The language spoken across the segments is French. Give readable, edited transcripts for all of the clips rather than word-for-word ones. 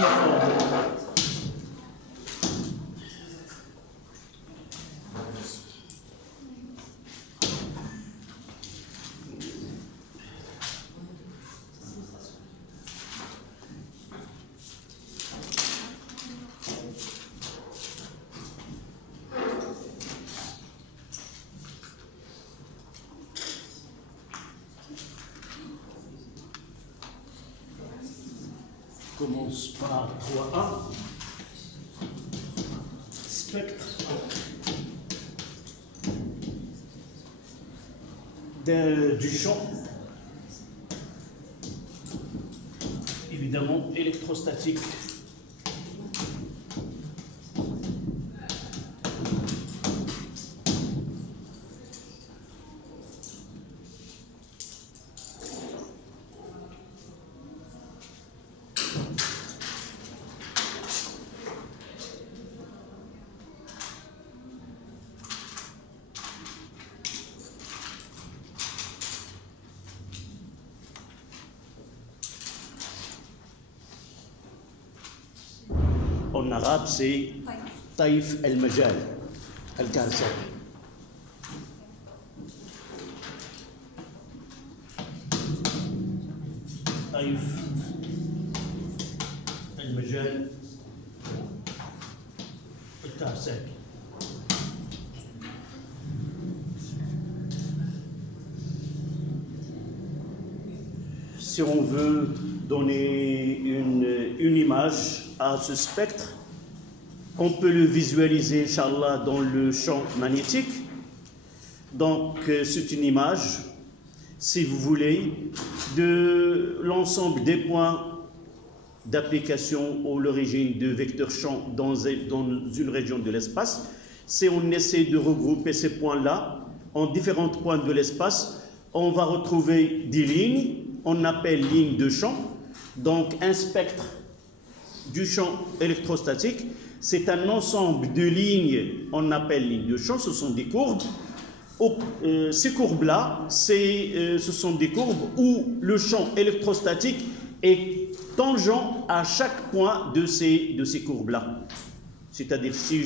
uniforme. Commence par 3A, spectre du champ, évidemment électrostatique. En arabe, c'est Taïf el-Majal, al-Karsa. Taïf el-Majal, al-Karsa. Si on veut donner une image à ce spectre, on peut le visualiser, Inch'Allah, dans le champ magnétique. Donc, c'est une image, si vous voulez, de l'ensemble des points d'application ou l'origine de vecteurs champ dans une région de l'espace. Si on essaie de regrouper ces points-là en différents points de l'espace, on va retrouver des lignes, on appelle lignes de champ. Donc, un spectre du champ électrostatique, c'est un ensemble de lignes, on appelle lignes de champ, ce sont des courbes. Ces courbes-là, ce sont des courbes où le champ électrostatique est tangent à chaque point de ces courbes-là. C'est-à-dire, si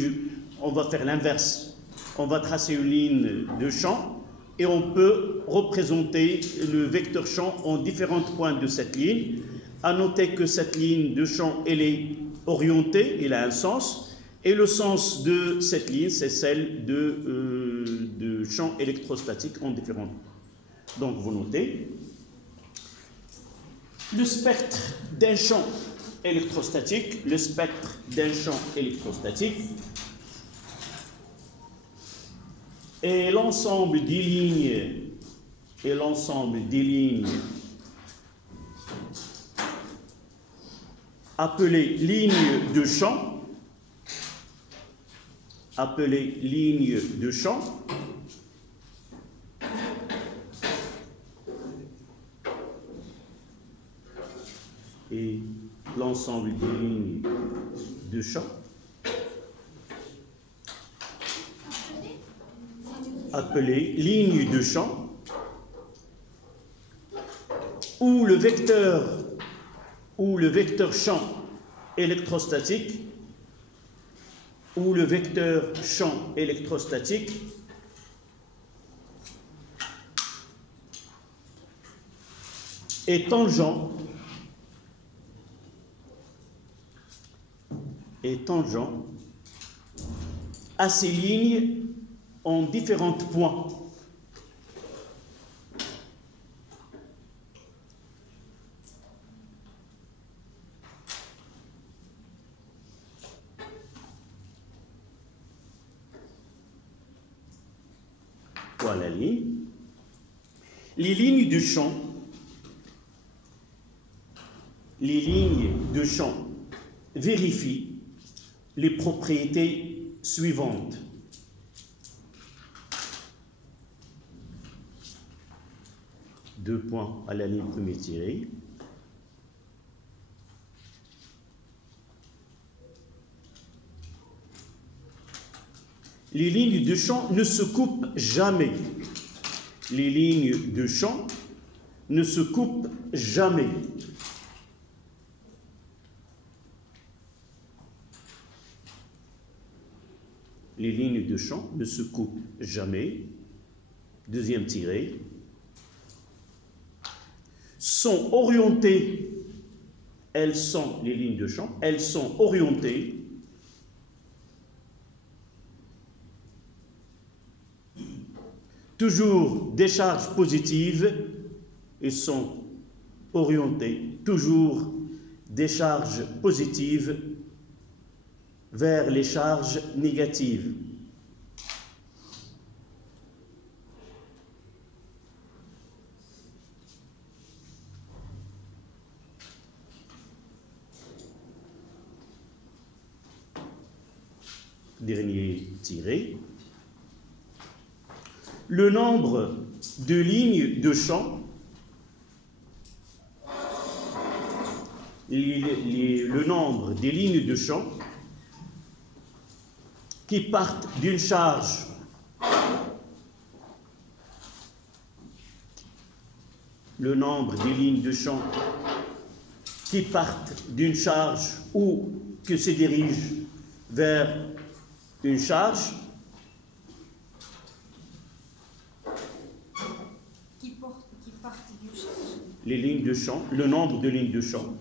on va faire l'inverse, on va tracer une ligne de champ et on peut représenter le vecteur champ en différents points de cette ligne. À noter que cette ligne de champ, elle est orientée, elle a un sens, et le sens de cette ligne, c'est celle de champ électrostatique en différents points. Donc, vous notez, le spectre d'un champ électrostatique, et l'ensemble des lignes, appelées lignes de champ, et l'ensemble des lignes de champ appelées lignes de champ, où le vecteur champ électrostatique est tangent à ces lignes en différents points. Voilà la ligne. Les lignes de champ vérifient les propriétés suivantes. Deux points à la ligne premier tiré. Les lignes de champ ne se coupent jamais. Les lignes de champ ne se coupent jamais. les lignes de champ ne se coupent jamais. Deuxième tiré. Sont orientées, elles sont, les lignes de champ, elles sont orientées toujours des charges positives et sont orientées toujours des charges positives vers les charges négatives. Dernier tiré. Le nombre de lignes de champ, le nombre des lignes de champ qui partent d'une charge le nombre des lignes de champ qui partent d'une charge ou qui se dirigent vers une charge les lignes de champ, le nombre de lignes de champ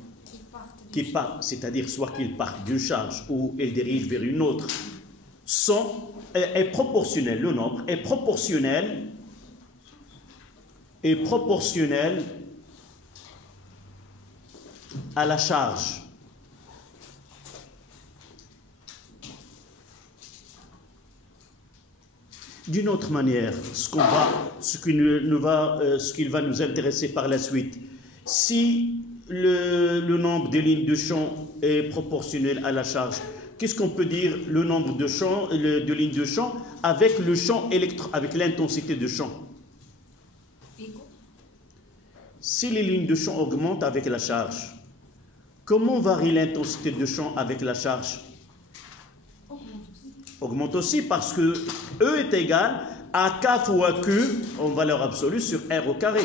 qui partent, c'est-à-dire soit qu'ils partent d'une charge ou elles dirigent vers une autre, est proportionnel, le nombre est proportionnel à la charge. D'une autre manière, ce qui va nous intéresser par la suite, si le nombre de lignes de champ est proportionnel à la charge, qu'est-ce qu'on peut dire le nombre de lignes de champ avec le champ avec l'intensité de champ? Si les lignes de champ augmentent avec la charge, comment varie l'intensité de champ avec la charge? Augmente aussi parce que E est égal à K fois Q en valeur absolue sur R au carré.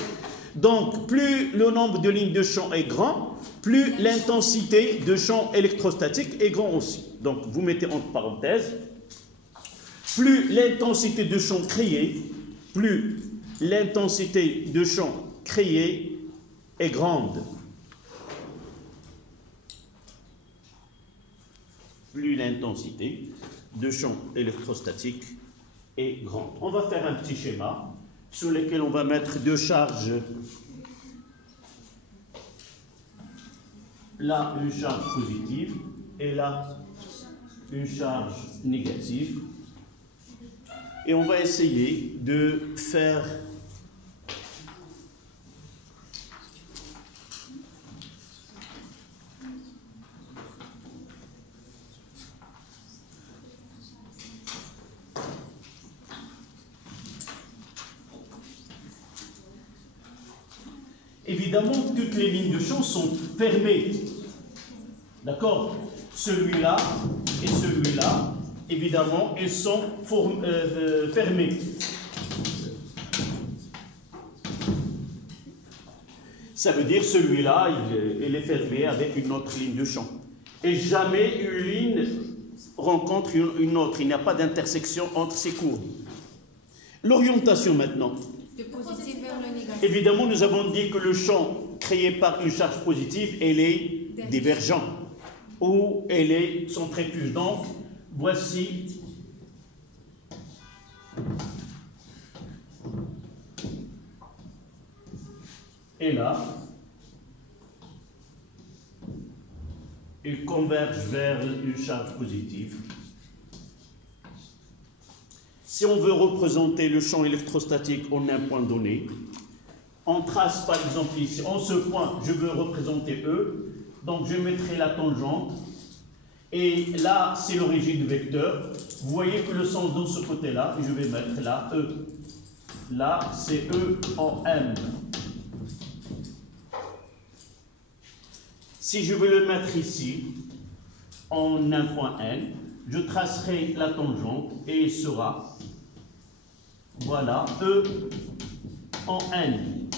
Donc, plus le nombre de lignes de champ est grand, plus l'intensité de champ électrostatique est grand aussi. Donc, vous mettez entre parenthèses, plus l'intensité de champ créée, plus l'intensité de champ créée est grande. Plus l'intensité de champ électrostatique est grande. On va faire un petit schéma sur lequel on va mettre deux charges. Là, une charge positive et là, une charge négative. Et on va essayer de faire évidemment, toutes les lignes de champ sont fermées. D'accord? Celui-là et celui-là, évidemment, ils sont fermés. Ça veut dire celui-là, il est fermé avec une autre ligne de champ. Et jamais une ligne rencontre une autre. Il n'y a pas d'intersection entre ces courbes. L'orientation maintenant. De positif vers le négatif. Évidemment, nous avons dit que le champ créé par une charge positive, elle est divergente ou elle est centrifuge. Donc, voici et là, il converge vers une charge positive. Si on veut représenter le champ électrostatique en un point donné, on trace par exemple ici, en ce point, je veux représenter E, donc je mettrai la tangente, et là, c'est l'origine du vecteur. Vous voyez que le sens dans ce côté-là, je vais mettre là E. Là, c'est E en M. Si je veux le mettre ici, en un point N, je tracerai la tangente et il sera, voilà, E en N.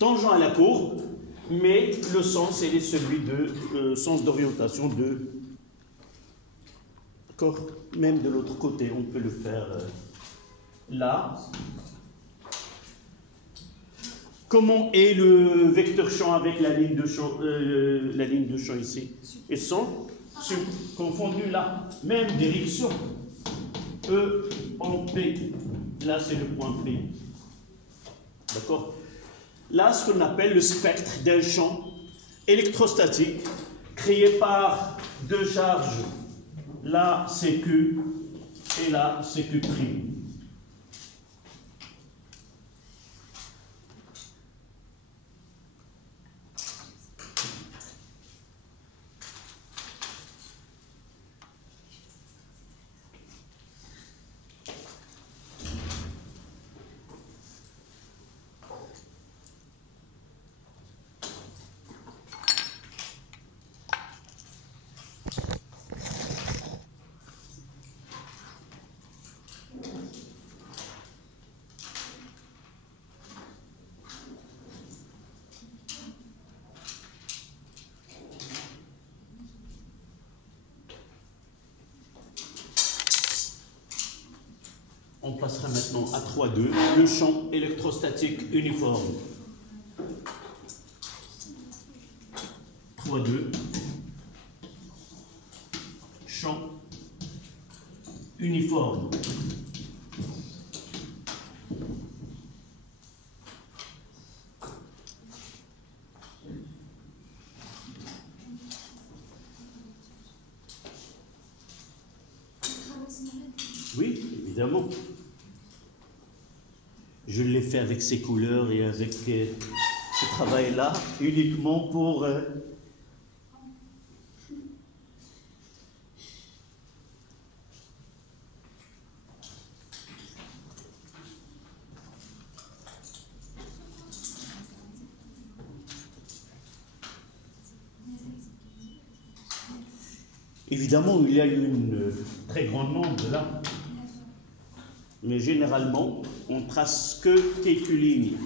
Tangent à la courbe, mais le sens, c'est celui de sens d'orientation de D'accord? Même de l'autre côté, on peut le faire là. Comment est le vecteur champ avec la ligne de champ ici? Ils sont confondus là. Même direction. E en P. Là, c'est le point P. D'accord? Là, ce qu'on appelle le spectre d'un champ électrostatique créé par deux charges. Là, c'est Q et là, c'est Q'. On passera maintenant à 3,2, le champ électrostatique uniforme. 3,2, champ uniforme. Oui, évidemment. Je l'ai fait avec ces couleurs et avec ce travail-là, uniquement pour... Évidemment, il y a une très grande nombre là. Mais généralement, on trace que quelques lignes.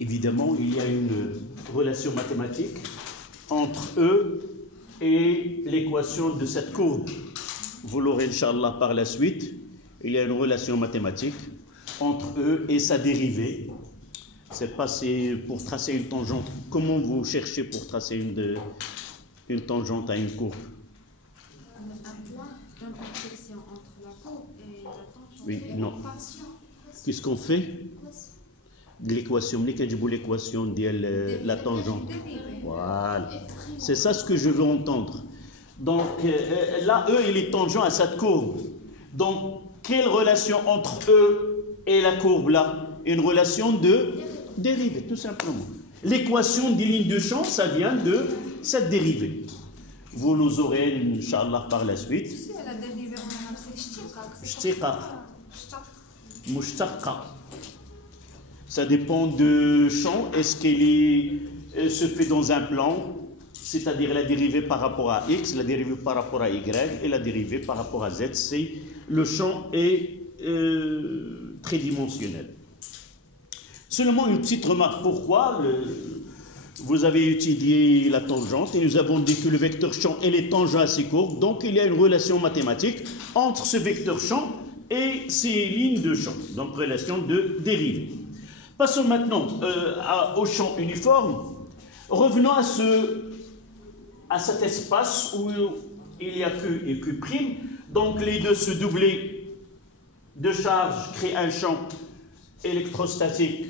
Évidemment, il y a une relation mathématique entre eux et l'équation de cette courbe. Vous l'aurez, Inch'Allah, par la suite. Il y a une relation mathématique entre eux et sa dérivée. C'est pas pour tracer une tangente. Comment vous cherchez pour tracer une tangente à une courbe? Un point d'intersection entre la courbe et la tangente. Oui, non. Qu'est-ce qu'on fait? L'équation, l'équation de la tangente. Voilà. C'est ça ce que je veux entendre. Donc là, eux, il est tangent à cette courbe. Donc, quelle relation entre eux et la courbe là? Une relation de dérivée, tout simplement. L'équation des lignes de champ, ça vient de cette dérivée. Vous nous aurez, Inch'Allah, par la suite. Mushtaqqa. Ça dépend du champ. Est-ce qu'il se fait dans un plan, c'est-à-dire la dérivée par rapport à x, la dérivée par rapport à y et la dérivée par rapport à z. Le champ est tridimensionnel. Seulement une petite remarque. Pourquoi vous avez étudié la tangente et nous avons dit que le vecteur champ est tangent à ces courbes. Donc il y a une relation mathématique entre ce vecteur champ et ces lignes de champ. Donc relation de dérivée. Passons maintenant au champ uniforme. Revenons à cet espace où il y a Q et Q'. Donc les deux se doubler de charge créent un champ électrostatique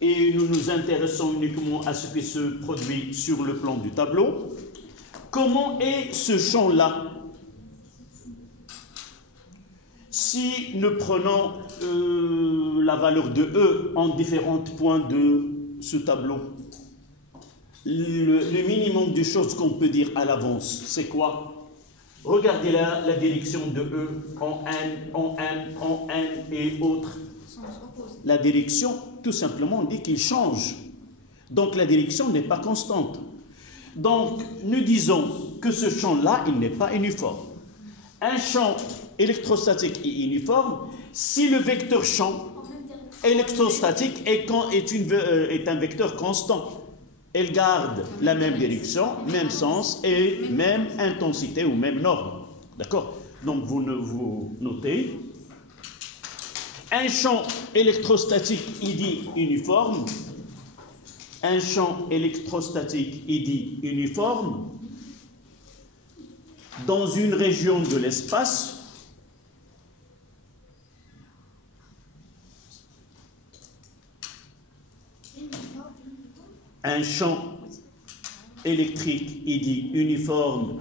et nous nous intéressons uniquement à ce qui se produit sur le plan du tableau. Comment est ce champ-là? Si nous prenons la valeur de E en différents points de ce tableau, le minimum de choses qu'on peut dire à l'avance, c'est quoi? Regardez la direction de E en N, en M, en N et autres. La direction, tout simplement, on dit qu'il change. Donc la direction n'est pas constante. Donc nous disons que ce champ-là, il n'est pas uniforme. Un champ électrostatique est uniforme si le vecteur champ électrostatique est un vecteur constant. Elle garde la même direction, même sens et même intensité ou même norme. D'accord? Donc vous notez. Un champ électrostatique, il dit uniforme. Un champ électrostatique, il dit uniforme. Dans une région de l'espace, un champ électrique, il dit uniforme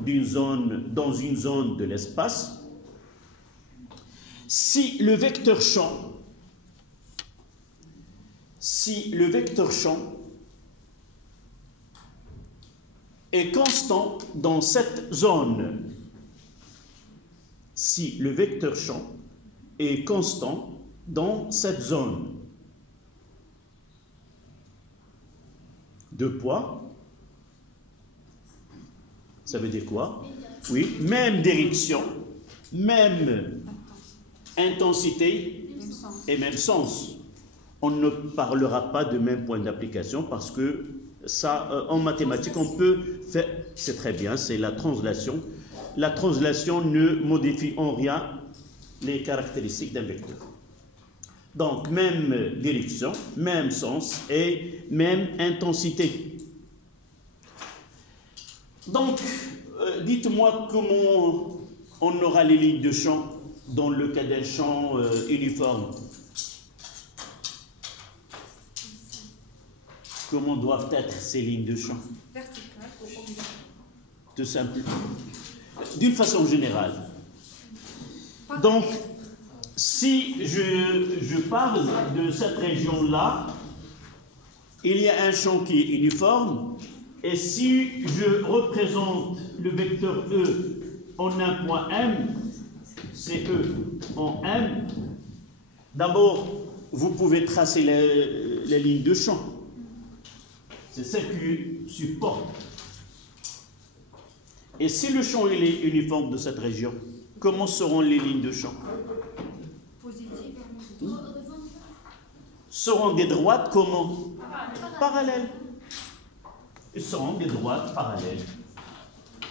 dans une zone de l'espace. Si le vecteur champ est constant dans cette zone, si le vecteur champ est constant dans cette zone, deux poids, ça veut dire quoi? Oui, même direction, même intensité et même sens. On ne parlera pas de même point d'application parce que ça, en mathématiques, on peut faire, c'est très bien, c'est la translation. La translation ne modifie en rien les caractéristiques d'un vecteur. Donc, même direction, même sens et même intensité. Donc, dites-moi comment on aura les lignes de champ dans le cas d'un champ uniforme. Comment doivent être ces lignes de champ? Verticales ou horizontales? Tout simple. D'une façon générale. Donc, si je parle de cette région-là, il y a un champ qui est uniforme, et si je représente le vecteur E en un point M, c'est E en M, d'abord, vous pouvez tracer la ligne de champ. C'est ça qui supporte. Et si le champ il est uniforme de cette région, comment seront les lignes de champ? Positives. Seront des droites comment? Parallèles. Ils seront des droites parallèles.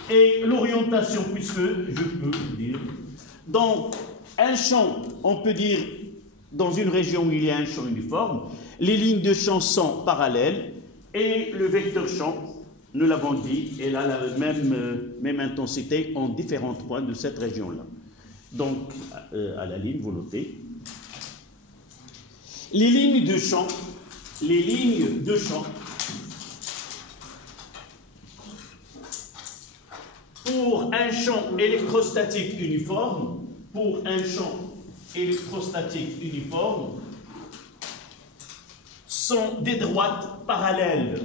Et l'orientation, puisque je peux dire, donc un champ, on peut dire, dans une région où il y a un champ uniforme, les lignes de champ sont parallèles et le vecteur champ, nous l'avons dit, elle a la même intensité en différents points de cette région-là. Donc, à la ligne, vous notez. Les lignes de champ, pour un champ électrostatique uniforme, sont des droites parallèles.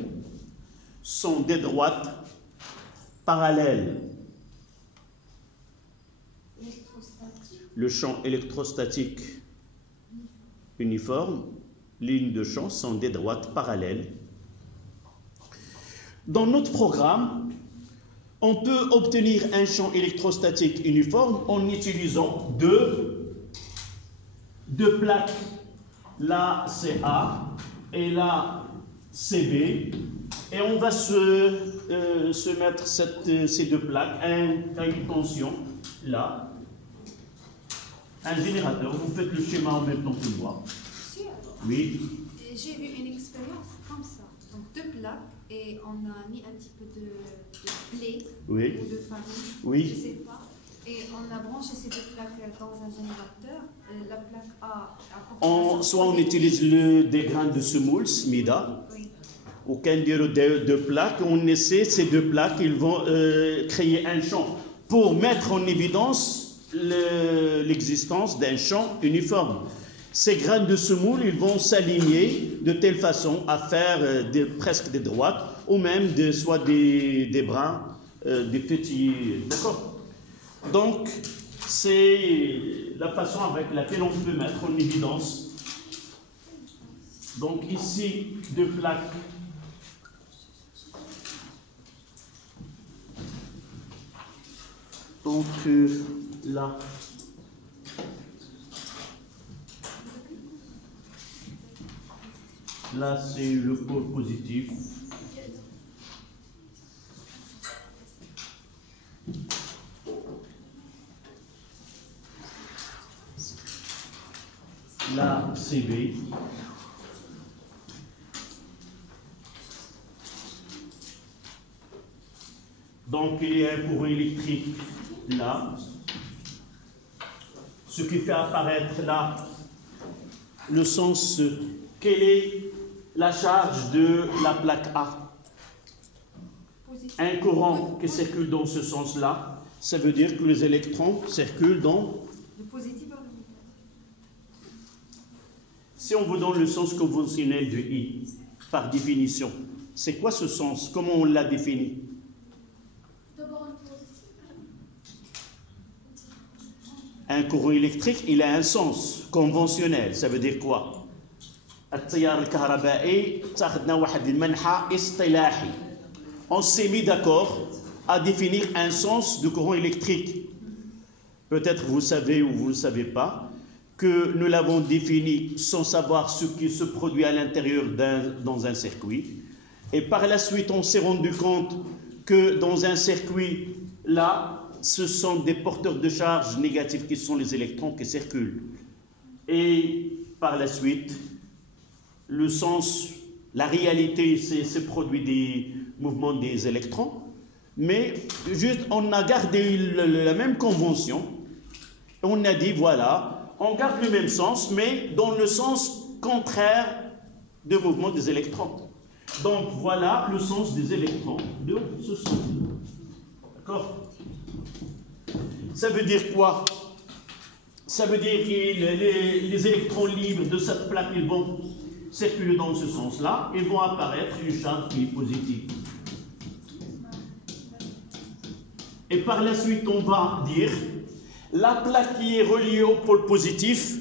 Le champ électrostatique uniforme, lignes de champ sont des droites parallèles. Dans notre programme, on peut obtenir un champ électrostatique uniforme en utilisant deux plaques. Là, c'est A et là, c'est B. Et on va se mettre ces deux plaques à une tension, là. Un générateur, vous faites le schéma en même temps que moi. Oui. J'ai vu une expérience comme ça. Donc deux plaques et on a mis un petit peu de blé ou de farine, je ne sais pas. Et on a branché ces deux plaques dans un générateur. La plaque A. Soit on utilise des grains de semoule, SMIDA, ou qu'un deux plaques. On essaie ces deux plaques, ils vont créer un champ pour mettre en évidence l'existence d'un champ uniforme. Ces graines de semoule, ils vont s'aligner de telle façon à faire presque des droites, ou même soit des brins, des petits... D'accord? Donc, c'est la façon avec laquelle on peut mettre en évidence. Donc ici, 2 plaques. Donc là. Là, c'est le pôle positif. Là, c'est B. Donc, il y a un courant électrique là, ce qui fait apparaître là le sens. Quelle est la charge de la plaque A? Un courant qui circule dans ce sens-là, ça veut dire que les électrons circulent dans le positif. Si on vous donne le sens conventionnel de I, par définition, c'est quoi ce sens? Comment on l'a défini? Un courant électrique, il a un sens conventionnel. Ça veut dire quoi? On s'est mis d'accord à définir un sens de courant électrique. Peut-être vous savez ou vous ne savez pas que nous l'avons défini sans savoir ce qui se produit à l'intérieur dans un circuit. Et par la suite, on s'est rendu compte que dans un circuit, là, ce sont des porteurs de charge négatifs qui sont les électrons qui circulent. Et par la suite, le sens, la réalité, c'est produit des mouvements des électrons, mais juste on a gardé la même convention. On a dit, voilà, on garde le même sens, mais dans le sens contraire de mouvement des électrons. Donc voilà le sens des électrons de ce sens. D'accord? Ça veut dire quoi? Ça veut dire que les électrons libres de cette plaque, ils vont circuler dans ce sens-là, ils vont apparaître une charge qui est positive. Et par la suite, on va dire, la plaque qui est reliée au pôle positif,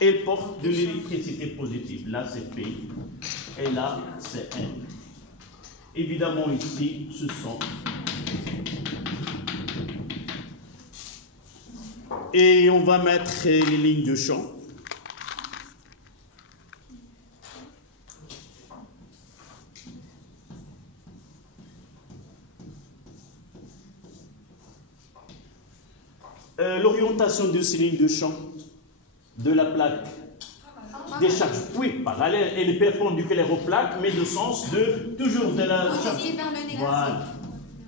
elle porte de l'électricité positive. Là, c'est P, et là, c'est N. Évidemment, ici, ce sont... Et on va mettre les lignes de champ. L'orientation de ces lignes de champ de la plaque des charges, oui, parallèle, elle est perpendiculaire aux plaques, mais le sens de toujours de la charge. Voilà,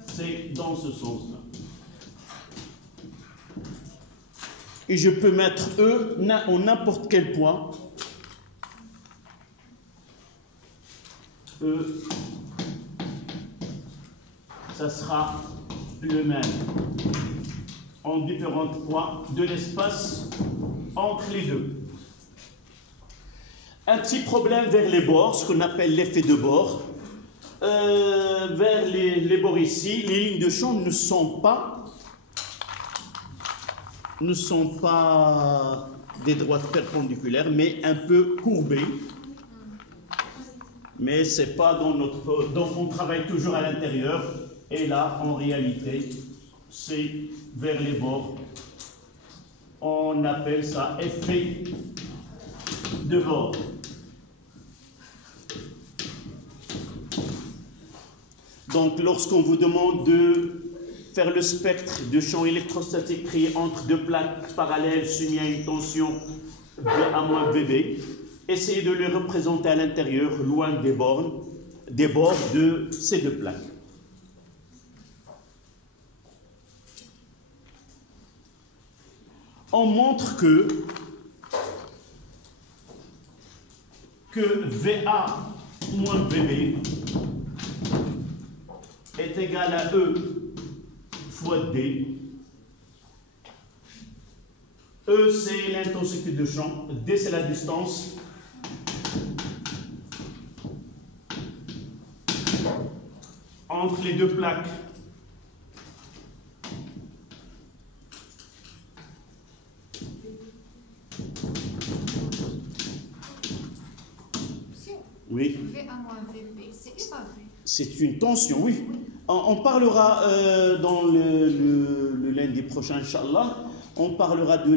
c'est dans ce sens-là. Et je peux mettre E en n'importe quel point. E, ça sera le même en différents points de l'espace entre les deux. Un petit problème vers les bords, ce qu'on appelle l'effet de bord. Vers les bords ici, les lignes de champ ne sont pas des droites perpendiculaires, mais un peu courbées. Mais c'est pas dans notre... Donc on travaille toujours à l'intérieur, et là, en réalité, c'est vers les bords. On appelle ça effet de bord. Donc, lorsqu'on vous demande de faire le spectre de champ électrostatique créé entre deux plaques parallèles soumises à une tension V1-VB, essayez de le représenter à l'intérieur, loin des bords de ces deux plaques. On montre que VA moins VB est égal à E fois D E, c'est l'intensité de champ. D, c'est la distance. Entre les deux plaques. Oui. C'est une tension, oui. On parlera dans le lundi prochain, Inch'Allah, on parlera de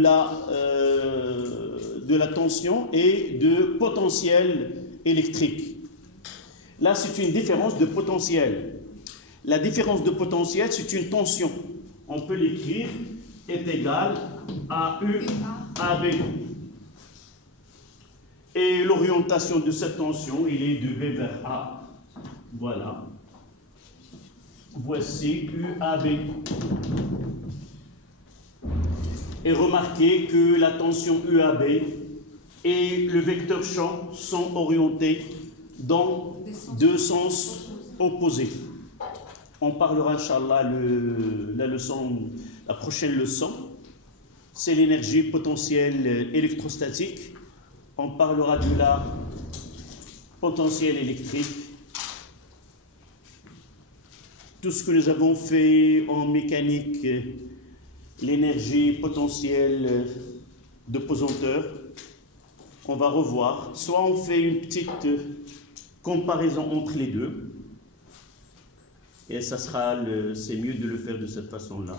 la tension et de potentiel électrique. Là, c'est une différence de potentiel. La différence de potentiel, c'est une tension. On peut l'écrire, est égal à U AB. Et l'orientation de cette tension, il est de B vers A. Voilà. Voici UAB. Et remarquez que la tension UAB et le vecteur champ sont orientés dans deux sens opposés. On parlera, Inch'Allah, la prochaine leçon. C'est l'énergie potentielle électrostatique. On parlera de la potentiel électrique. Tout ce que nous avons fait en mécanique, l'énergie potentielle de pesanteur, on va revoir. Soit on fait une petite comparaison entre les deux, et ça sera c'est mieux de le faire de cette façon-là,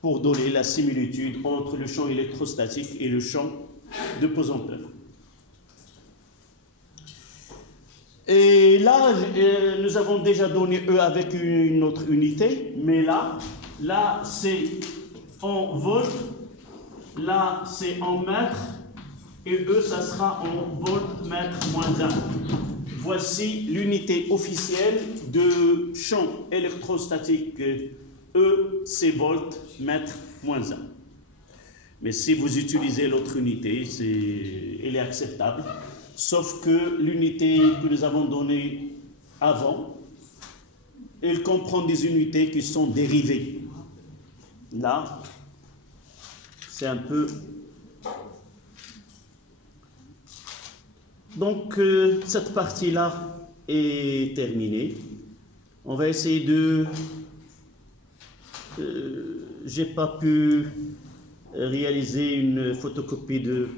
pour donner la similitude entre le champ électrostatique et le champ de pesanteur. Et là, nous avons déjà donné E avec une autre unité, mais là c'est en volts, là c'est en mètres, et E, ça sera en voltmètre moins 1. Voici l'unité officielle de champ électrostatique. E, c'est voltmètre moins 1. Mais si vous utilisez l'autre unité, elle est acceptable. Sauf que l'unité que nous avons donnée avant, elle comprend des unités qui sont dérivées. Là, c'est un peu... Donc, cette partie-là est terminée. On va essayer de... j'ai pas pu réaliser une photocopie de...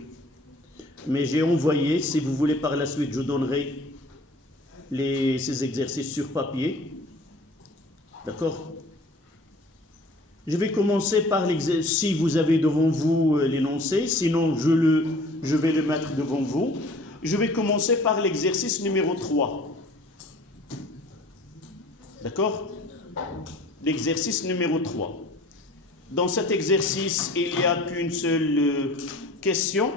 Mais j'ai envoyé, si vous voulez par la suite, je donnerai ces exercices sur papier. D'accord? Je vais commencer par l'exercice, si vous avez devant vous l'énoncé, sinon je vais le mettre devant vous. Je vais commencer par l'exercice numéro 3. D'accord? L'exercice numéro 3. Dans cet exercice, il n'y a qu'une seule question.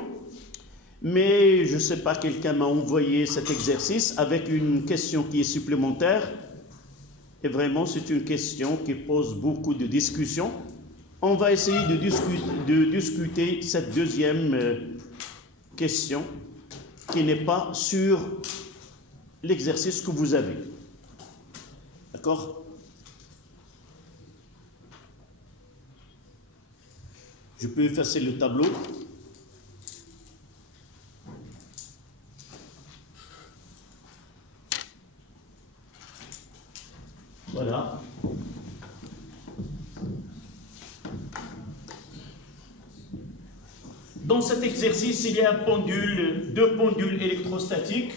Mais je ne sais pas, quelqu'un m'a envoyé cet exercice avec une question qui est supplémentaire. Et vraiment, c'est une question qui pose beaucoup de discussions. On va essayer de discuter cette deuxième question qui n'est pas sur l'exercice que vous avez. D'accord? Je peux effacer le tableau. Voilà. Dans cet exercice, il y a un pendule, deux pendules électrostatiques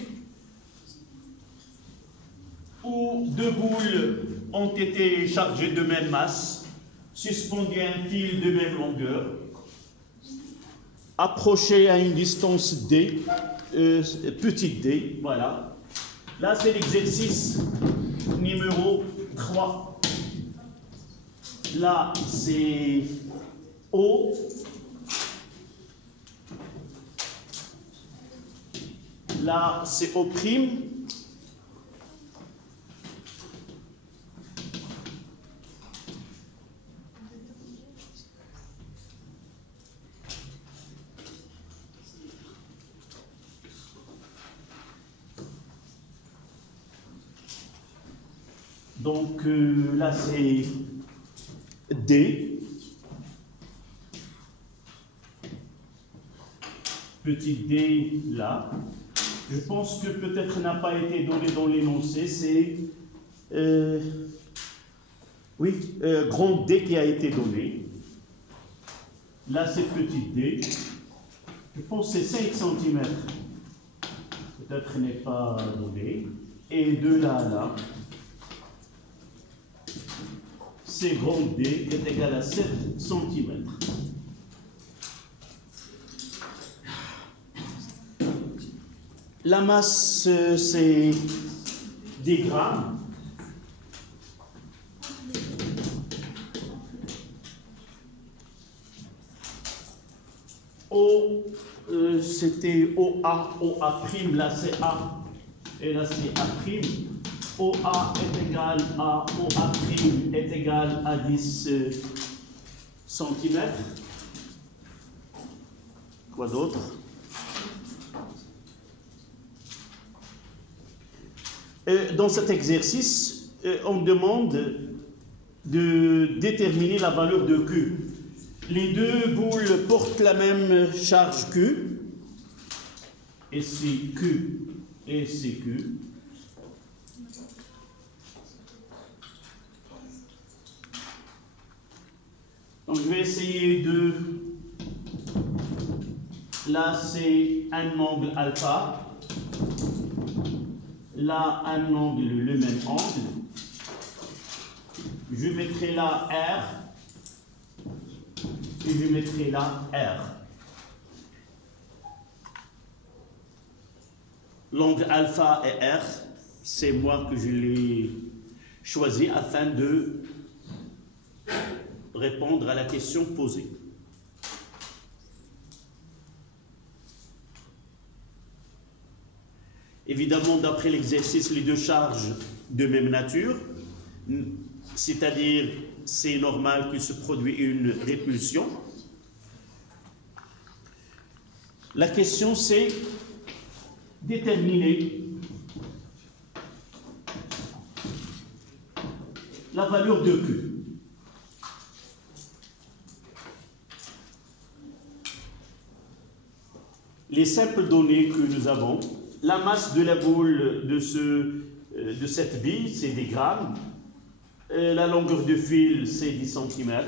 où deux boules ont été chargées de même masse, suspendues à un fil de même longueur, approchées à une distance d, petite d, voilà. Là, c'est l'exercice numéro 3. Là, c'est O. Là, c'est O'. Donc là, c'est D. petit d là. Je pense que peut-être n'a pas été donné dans l'énoncé, c'est grand D qui a été donné. Là, c'est petit d. Je pense que c'est 5 cm. Peut-être n'est pas donné. Et de là à là, c'est grand D qui est égal à 7 cm. La masse, c'est des grammes. C'était OA, OA', là c'est A, et là c'est A'. OA est égal à OA' est égal à 10 cm. Quoi d'autre? Dans cet exercice, on demande de déterminer la valeur de Q. Les deux boules portent la même charge Q, et c'est Q et c'est Q. Donc je vais essayer de... Là c'est un angle alpha. Là, un angle, le même angle. Je mettrai là R et je mettrai là R. L'angle alpha et R, c'est moi que je l'ai choisi afin de répondre à la question posée. Évidemment, d'après l'exercice, les deux charges de même nature, c'est-à-dire c'est normal qu'il se produise une répulsion. La question, c'est déterminer la valeur de Q. Les simples données que nous avons, la masse de la boule de cette bille, c'est des grammes. La longueur de fil, c'est 10 cm.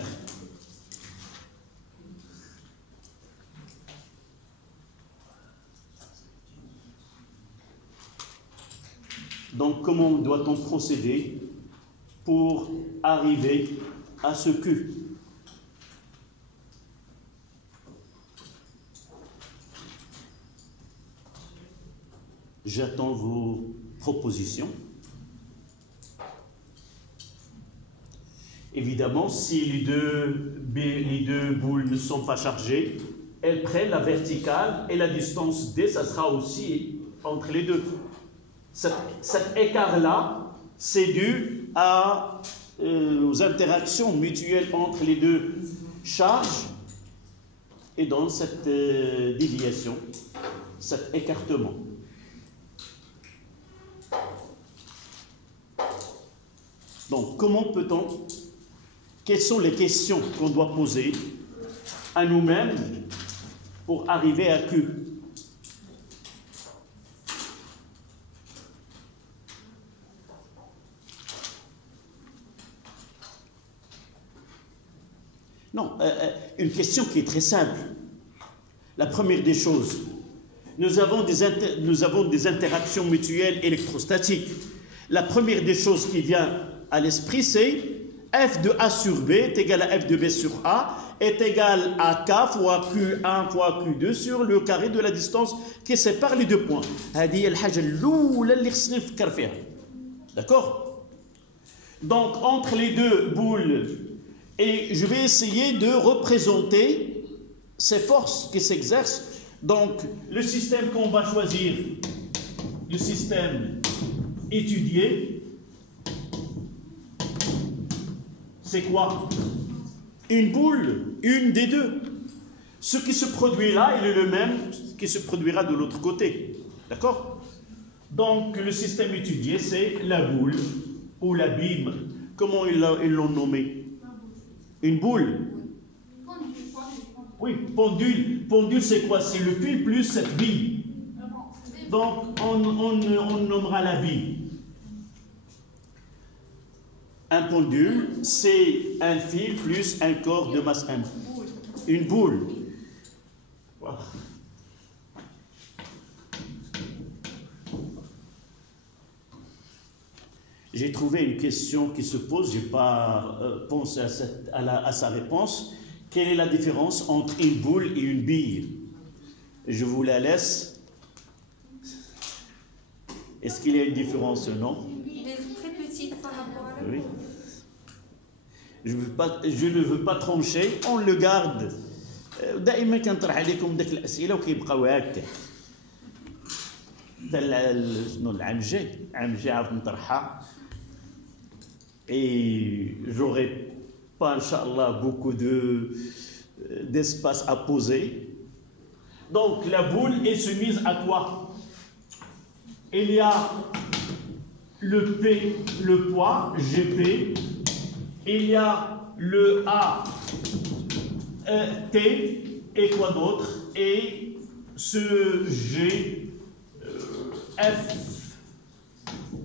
Donc, comment doit-on procéder pour arriver à ce Q? J'attends vos propositions. Évidemment, si les deux boules ne sont pas chargées, elles prennent la verticale et la distance D, ça sera aussi entre les deux. Cet écart-là, c'est dû aux interactions mutuelles entre les deux charges et dans cette déviation, cet écartement. Donc, comment peut-on, quelles sont les questions qu'on doit poser à nous-mêmes pour arriver à Q? Non, une question qui est très simple. La première des choses, nous avons des interactions mutuelles électrostatiques. La première des choses qui vient à l'esprit, c'est F de A sur B est égal à F de B sur A est égal à K fois Q1 fois Q2 sur le carré de la distance qui sépare les deux points. D'accord? Donc, entre les deux boules, et je vais essayer de représenter ces forces qui s'exercent. Donc, le système qu'on va choisir, le système étudié, c'est quoi? Une boule, une des deux. Ce qui se produit là, il est le même qui se produira de l'autre côté. D'accord? Donc, le système étudié, c'est la boule ou la bime. Comment ils l'ont nommé? Une boule. Oui, pendule. Pendule, c'est quoi? C'est le fil plus cette bille. Donc, on nommera la bille. Un pendule, c'est un fil plus un corps de masse 1. Une boule. Voilà. J'ai trouvé une question qui se pose, je n'ai pas pensé à sa réponse. Quelle est la différence entre une boule et une bille? Je vous la laisse. Est-ce qu'il y a une différence, non? Elle est très petite par rapport à la boule. Oui. Je ne veux pas trancher, on le garde. دائما كنطرح عليكم داك الاسئله وكيبقاو هكا. شنو العام الجاي عاود نطرحها. Et j'aurai pas, Inch'Allah, beaucoup d'espace à poser. Donc la boule est soumise à quoi? Il y a le P, le poids, GP. Il y a le A, T, et quoi d'autre? Et ce G, F,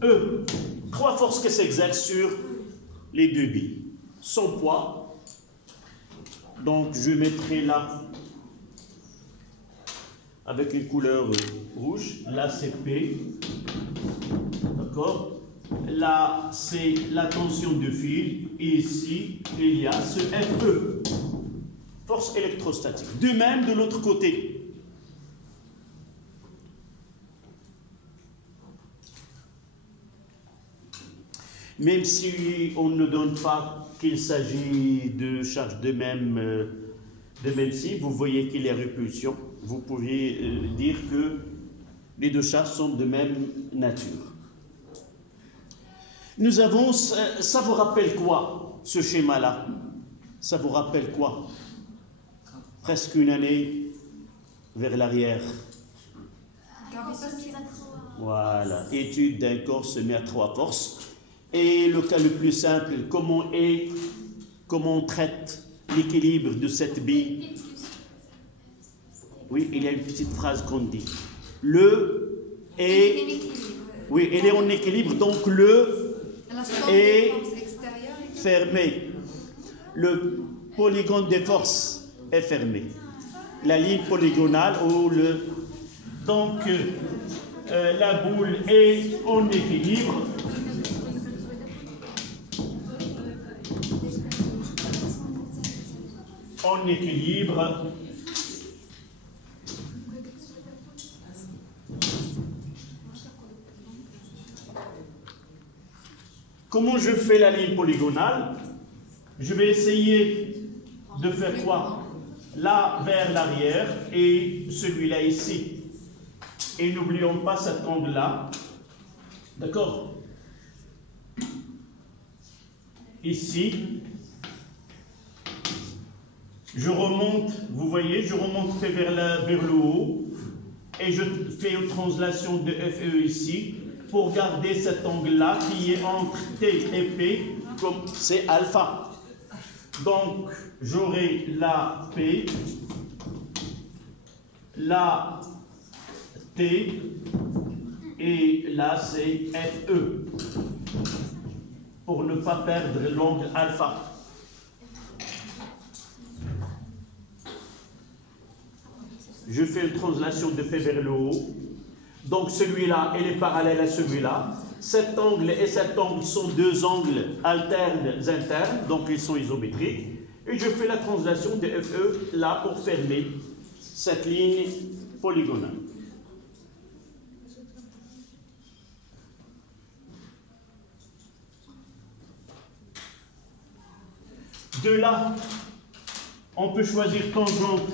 E. 3 forces qui s'exercent sur les deux billes. Son poids, donc je mettrai là avec une couleur rouge. Là c'est P, d'accord? Là c'est la tension de fil et ici il y a ce FE, force électrostatique. De même de l'autre côté. Même si on ne donne pas qu'il s'agit de charges de même type, vous voyez qu'il y a répulsion. Vous pouvez dire que les deux charges sont de même nature. Nous avons, ça vous rappelle quoi, ce schéma-là? Ça vous rappelle quoi? Presque une année vers l'arrière. Voilà, étude d'un corps semé à 3 forces. Et le cas le plus simple, comment on traite l'équilibre de cette bille? Oui, il y a une petite phrase qu'on dit. Le est... Oui, elle est en équilibre, donc le est fermé. Le polygone des forces est fermé. La ligne polygonale ou le... Donc, la boule est en équilibre. En équilibre. Comment je fais la ligne polygonale? Je vais essayer de faire quoi? Là vers l'arrière et celui-là ici. Et n'oublions pas cet angle-là. D'accord? Ici. Je remonte, vous voyez, je remonte vers le haut et je fais une translation de FE ici pour garder cet angle-là qui est entre T et P, comme c'est alpha. Donc, j'aurai la P, la T et là c'est FE pour ne pas perdre l'angle alpha. Je fais une translation de P vers le haut. Donc celui-là, il est parallèle à celui-là. Cet angle et cet angle sont deux angles alternes internes, donc ils sont isométriques. Et je fais la translation de FE là pour fermer cette ligne polygonale. De là, on peut choisir tangente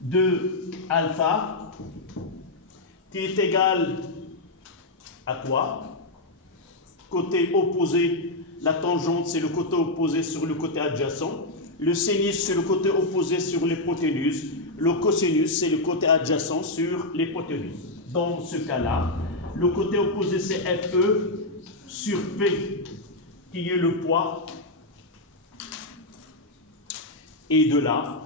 de alpha qui est égal à quoi? Côté opposé, la tangente c'est le côté opposé sur le côté adjacent, le sinus c'est le côté opposé sur l'hypoténuse, le cosinus c'est le côté adjacent sur l'hypoténuse. Dans ce cas-là, le côté opposé c'est FE sur P qui est le poids, et de là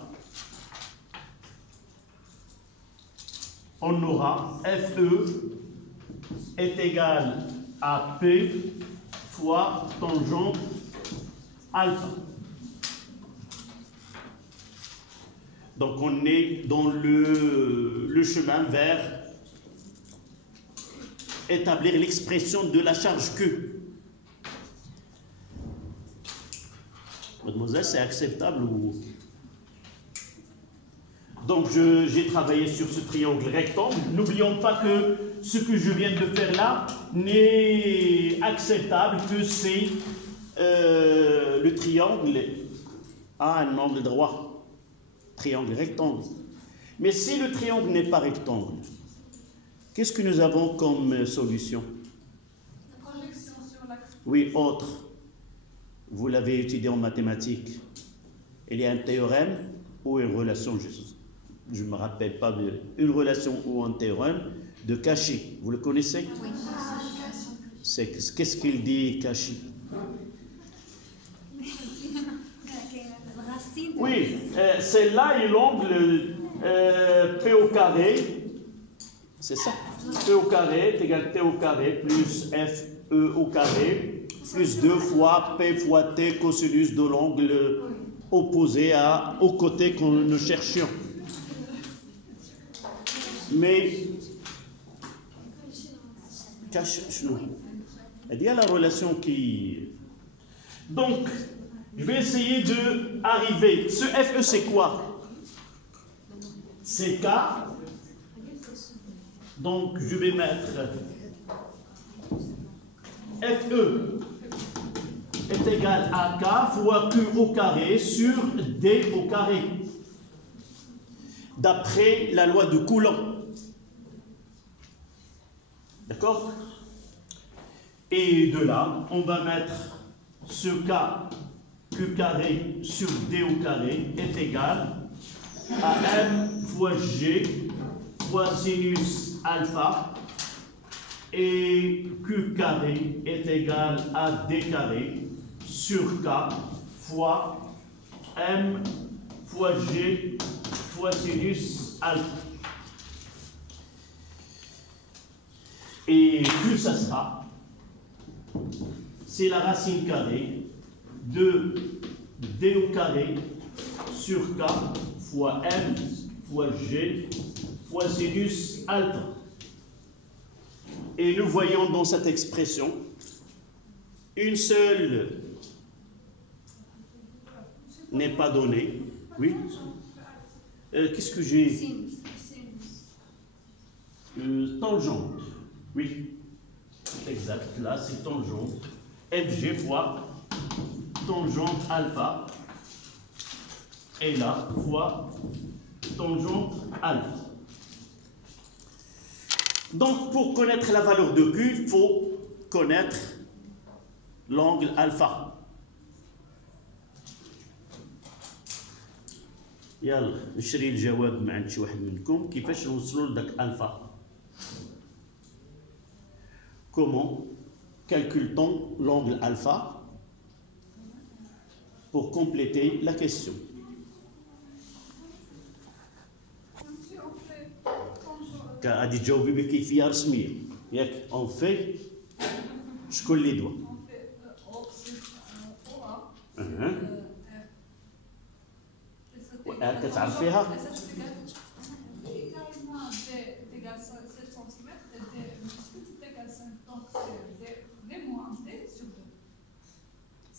on aura FE est égal à P fois tangente alpha. Donc on est dans le chemin vers établir l'expression de la charge Q. Mademoiselle, c'est acceptable ou... Donc j'ai travaillé sur ce triangle rectangle. N'oublions pas que ce que je viens de faire là n'est acceptable que c'est le triangle a un angle droit. Triangle rectangle. Mais si le triangle n'est pas rectangle, qu'est-ce que nous avons comme solution? La projection sur l'axe. Oui, autre. Vous l'avez étudié en mathématiques. Il y a un théorème ou une relation, je ne me rappelle pas, une relation ou un théorème de Cauchy. Vous le connaissez? Oui. Qu'est-ce qu'il dit, Cauchy? Oui, c'est là et l'angle P au carré, c'est ça. P au carré est égal T au carré plus FE au carré plus 2 fois P fois T cosinus de l'angle opposé au côté que nous cherchions. Mais, il y a la relation qui... Donc, je vais essayer d'arriver. Ce FE, c'est quoi? C'est K. Donc, je vais mettre FE est égal à K fois Q au carré sur D au carré. D'après la loi de Coulomb. D'accord? Et de là, on va mettre ce K Q carré sur D au carré est égal à M fois G fois sinus alpha et Q carré est égal à D carré sur K fois M fois G fois sinus alpha. Et Q, ça sera, c'est la racine carrée de D au carré sur K fois M fois G fois sinus alpha. Et nous voyons dans cette expression une seule n'est pas donnée. Oui. Qu'est-ce que j'ai? Tangente. Oui. Exact. Là, c'est tangente. FG fois tangente alpha. Et là, fois tangente alpha. Donc, pour connaître la valeur de Q, il faut connaître l'angle alpha. يلا نشري الجواب مع شي واحد منكم كيفاش نوصلوا لذاك الفا. Comment calcule-t-on l'angle alpha pour compléter la question? غادي تجاوبي بكيفيه رسميه ياك اون في شكون اللي دوا كتعرفيها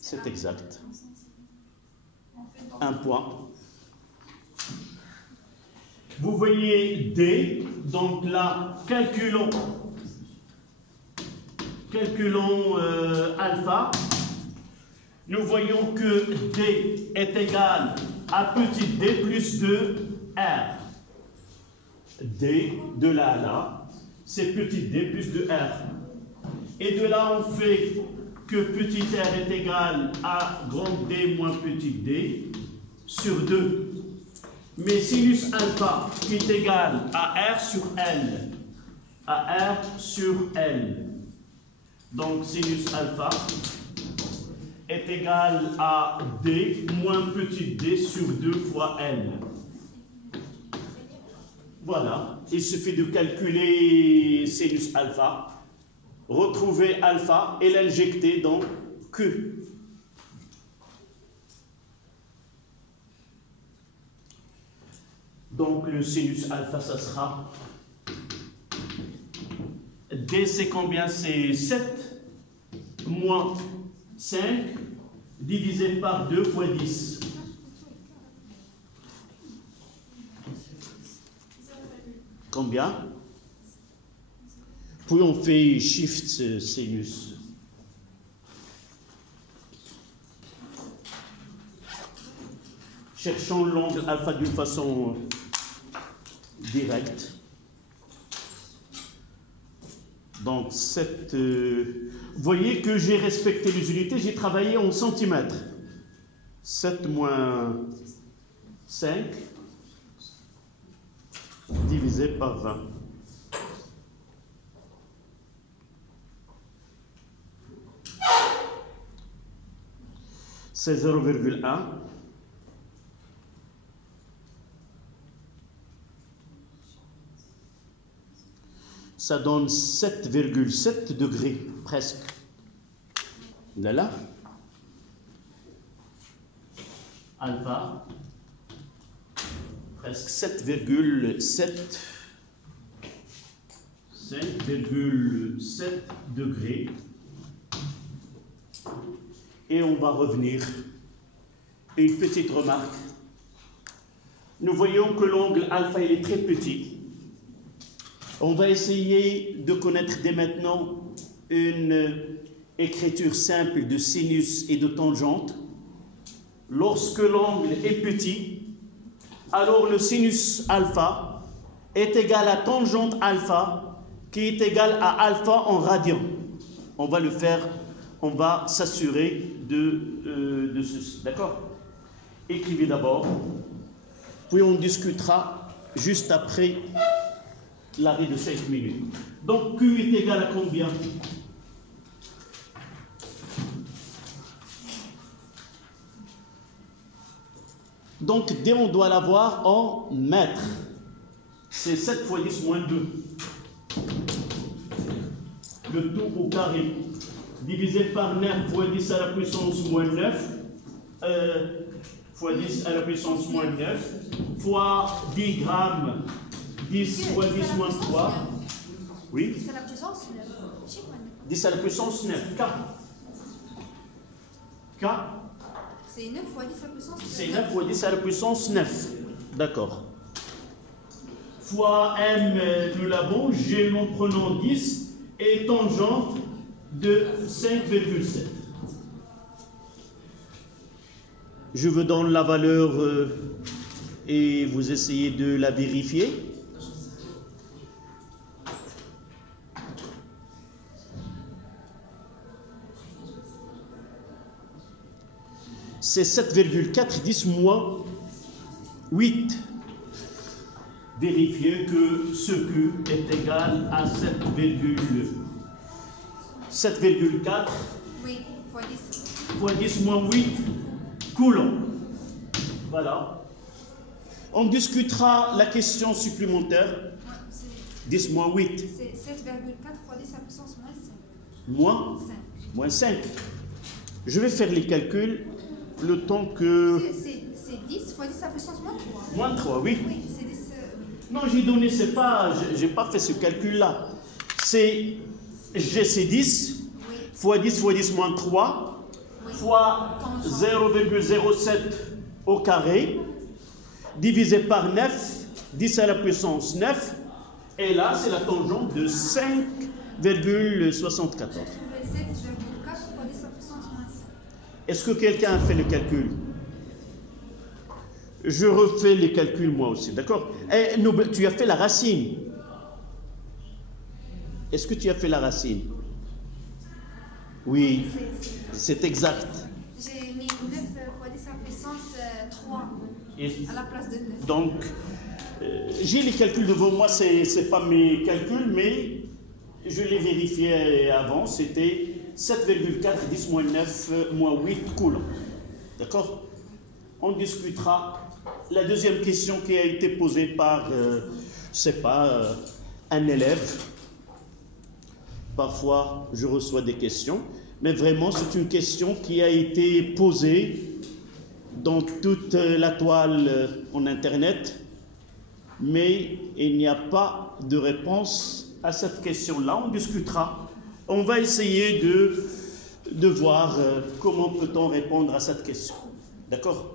c'est exact. Un point. Vous voyez D, donc là, calculons alpha. Nous voyons que D est égal à petit d plus 2R. D, de là à là, c'est petit d plus 2R. Et de là, on fait que petit r est égal à grand D moins petit d sur 2. Mais sinus alpha qui est égal à R sur L. À R sur L. Donc sinus alpha est égal à D moins petit d sur 2 fois L. Voilà, il suffit de calculer sinus alpha, retrouver alpha et l'injecter dans Q. Donc le sinus alpha, ça sera D, c'est combien? C'est 7 moins 5 divisé par 2 fois 10. Combien? Puis on fait shift sinus. Cherchons l'angle alpha d'une façon directe. Donc, vous voyez que j'ai respecté les unités, j'ai travaillé en centimètres. 7 moins 5 divisé par 20. C'est 0,1. Ça donne 7,7 degrés, presque. Là. Alpha, presque 7,7. 5,7 degrés. Et on va revenir. Une petite remarque. Nous voyons que l'angle alpha il est très petit. On va essayer de connaître dès maintenant une écriture simple de sinus et de tangente. Lorsque l'angle est petit, alors le sinus alpha est égal à tangente alpha qui est égal à alpha en radian. On va le faire, on va s'assurer de ceci. D'accord? Écrivez d'abord, puis on discutera juste après l'arrêt de 5 minutes. Donc Q est égal à combien? Donc D on doit l'avoir en mètres. C'est 7 fois 10 moins 2. Le tout au carré. Divisé par 9 fois 10 à la puissance moins 9. Fois 10 à la puissance moins 9. Fois 10 grammes. 10 fois 10 moins 3. Oui. 10 à la puissance 9. 10 à la puissance 9. K. K. C'est 9 fois 10 à la puissance 9. C'est 9 fois 10 à la puissance 9. D'accord. Fois M, nous l'avons. G, nous prenons 10. Et tangente de 5,7. Je vous donne la valeur et vous essayez de la vérifier. C'est 7,4, 10 moins 8. Vérifiez que ce Q est égal à 7,4 oui, fois 10. Fois 10 moins 8 coulombs. Voilà. On discutera la question supplémentaire. 10 moins 8. C'est 7,4 fois 10 à la puissance moins 5. Moins 5. Je vais faire les calculs le temps que... C'est 10 fois 10 à la puissance moins 3. Moins 3, oui. Oui, c'est 10... Non, j'ai donné, c'est pas... J'ai pas fait ce calcul-là. C'est 10 oui. Fois 10 fois 10 moins 3 oui. Fois 0,07 au carré divisé par 9, 10 à la puissance 9. Et là, c'est la tangente de 5,74. Est-ce que quelqu'un a fait le calcul? Je refais les calculs moi aussi, d'accord? Et tu as fait la racine. Est-ce que tu as fait la racine? Oui, c'est exact. J'ai mis 9 fois 10 à la puissance 3 à la place de 9. Donc, j'ai les calculs devant moi, c'est pas mes calculs, mais je les vérifiais avant, c'était 7,4, 10 moins 9, moins 8 coulombs. D'accord? On discutera la deuxième question qui a été posée par c'est pas un élève. Parfois, je reçois des questions, mais vraiment, c'est une question qui a été posée dans toute la toile en Internet, mais il n'y a pas de réponse à cette question-là. On discutera. On va essayer de voir comment peut-on répondre à cette question. D'accord ?